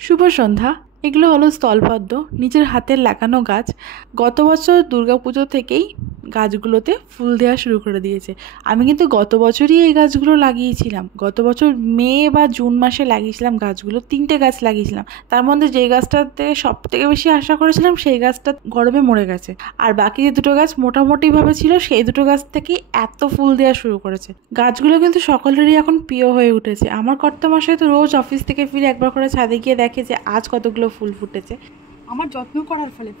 শুভ সন্ধ্যা। এগুলো হলো স্থলপদ্ম, নিজের হাতের লাগানো গাছ। গত বছর দুর্গাপুজো থেকেই গাছগুলোতে ফুল দেওয়া শুরু করে দিয়েছে। আমি কিন্তু গত বছরই এই গাছগুলো লাগিয়েছিলাম। গত বছর মে বা জুন মাসে লাগিয়েছিলাম গাছগুলো, 3টে গাছ লাগিয়েছিলাম। তার মধ্যে যে গাছটাতে সব থেকে বেশি আশা করেছিলাম সেই গাছটা গরমে মরে গেছে, আর বাকি যে দুটো গাছ মোটামুটিভাবে ছিল সেই দুটো গাছ থেকে এত ফুল দেওয়া শুরু করেছে। গাছগুলো কিন্তু সকলেরই এখন প্রিয় হয়ে উঠেছে। আমার কর্তামশাই তো রোজ অফিস থেকে ফিরে একবার করে ছাদে গিয়ে দেখে যে আজ কতগুলো ফুল ফুটেছে। আমার যত্ন করার ফলে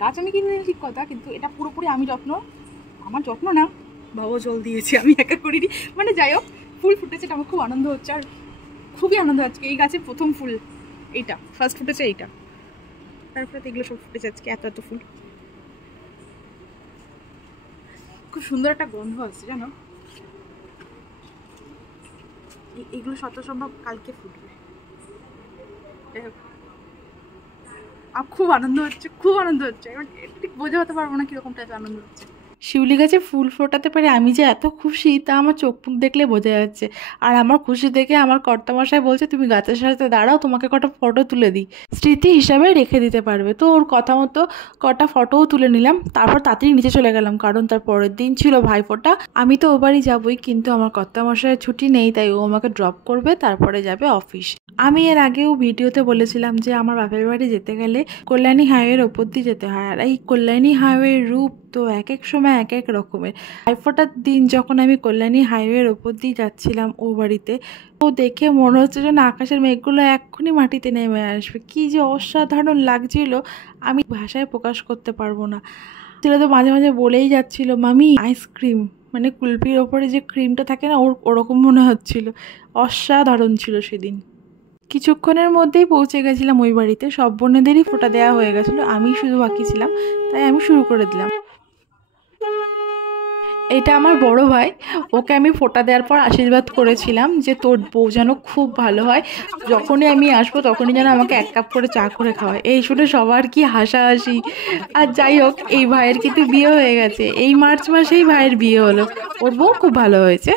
গাছ আমি কিনে ঠিক কথা, কিন্তু এটা পুরোপুরি আমার যত্ন না, বাবা জল দিয়েছি, আমি একা করিনি। মানে যাই হোক, ফুল ফুটেছে, আমার খুব আনন্দ হচ্ছে, আর খুবই আনন্দ হচ্ছে। এই গাছে প্রথম ফুল এইটা, ফার্স্ট ফুটেছে এইটা, তারপরে তো এগুলো সব ফুটেছে আজকে, এত এত ফুল। খুব সুন্দর একটা গন্ধ আছে জানো, এগুলো শত সম্ভব কালকে ফুটবে। খুব আনন্দ হচ্ছে, খুব আনন্দ হচ্ছে, এবার ঠিক বোঝা হতে পারবো না কিরকম টাইপের আনন্দ হচ্ছে। শিউলি গাছে ফুল ফোটাতে পারে আমি যে এত খুশি তা আমার চোখ মুখ দেখলে বোঝা যাচ্ছে। আর আমার খুশি দেখে আমার কর্তামশাই বলছে তুমি গাছের সাথে দাঁড়াও, তোমাকে কটা ফটো তুলে দিই, স্মৃতি হিসাবে রেখে দিতে পারবে। তো ওর কথা মতো কটা ফটোও তুলে নিলাম, তারপর তাড়াতাড়ি নিচে চলে গেলাম, কারণ তার পরের দিন ছিল ভাইফোঁটা। আমি তো ও বাড়ি যাবোই, কিন্তু আমার কর্তামশাইয়ের ছুটি নেই, তাই ও আমাকে ড্রপ করবে, তারপরে যাবে অফিস। আমি এর আগেও ভিডিওতে বলেছিলাম যে আমার বাপের বাড়ি যেতে গেলে কল্যাণী হাইওয়ের ওপর দিয়ে যেতে হয়, আর এই কল্যাণী হাইওয়ের রূপ তো এক এক সময় এক এক রকমের। ভাইফোঁটার দিন যখন আমি কল্যাণী হাইওয়ের ওপর দিয়ে যাচ্ছিলাম ও বাড়িতে, তো দেখে মনে হচ্ছে যেন আকাশের মেঘগুলো এক্ষুনি মাটিতে নেমে আসবে। কি যে অসাধারণ লাগছিল, আমি ভাষায় প্রকাশ করতে পারবো না। ছেলে তো মাঝে মাঝে বলেই যাচ্ছিল মামি আইসক্রিম, মানে কুলপির ওপরে যে ক্রিমটা থাকে না, ওরকম মনে হচ্ছিল। অসাধারণ ছিল সেদিন। কিছুক্ষণের মধ্যেই পৌঁছে গেছিলাম ওই বাড়িতে। সব বোনেদেরই ফোঁটা দেওয়া হয়ে গেছিলো, আমি শুধু বাকি ছিলাম, তাই আমি শুরু করে দিলাম। এটা আমার বড় ভাই, ওকে আমি ফোঁটা দেওয়ার পর আশীর্বাদ করেছিলাম যে তোর বউ যেন খুব ভালো হয়, যখনই আমি আসবো তখনই যেন আমাকে 1 কাপ করে চা করে খাওয়ায়। এই শুনে সবার কি হাসাহাসি। আর যাই হোক, এই ভাইয়ের কিন্তু বিয়ে হয়ে গেছে, এই মার্চ মাসেই ভাইয়ের বিয়ে হলো। ওর বউ খুব ভালো হয়েছে।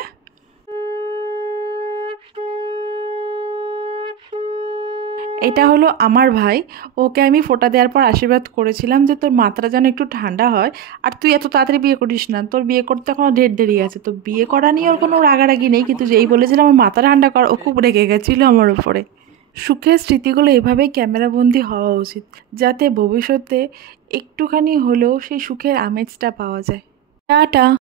এটা হলো আমার ভাই, ওকে আমি ফোঁটা দেওয়ার পর আশীর্বাদ করেছিলাম যে তোর মাথাটা যেন একটু ঠান্ডা হয়, আর তুই এত তাড়াতাড়ি বিয়ে করিস না, তোর বিয়ে করতে এখনও ঢের দেরি আছে। তো বিয়ে করা নিয়ে ওর কোনো রাগারাগি নেই, কিন্তু যেই বলেছিলাম আমার মাথা ঠান্ডা কর, ও খুব রেগে গেছিলো আমার উপরে। সুখের স্মৃতিগুলো এভাবেই ক্যামেরাবন্দি হওয়া উচিত, যাতে ভবিষ্যতে একটুখানি হলেও সেই সুখের আমেজটা পাওয়া যায়। টাটা।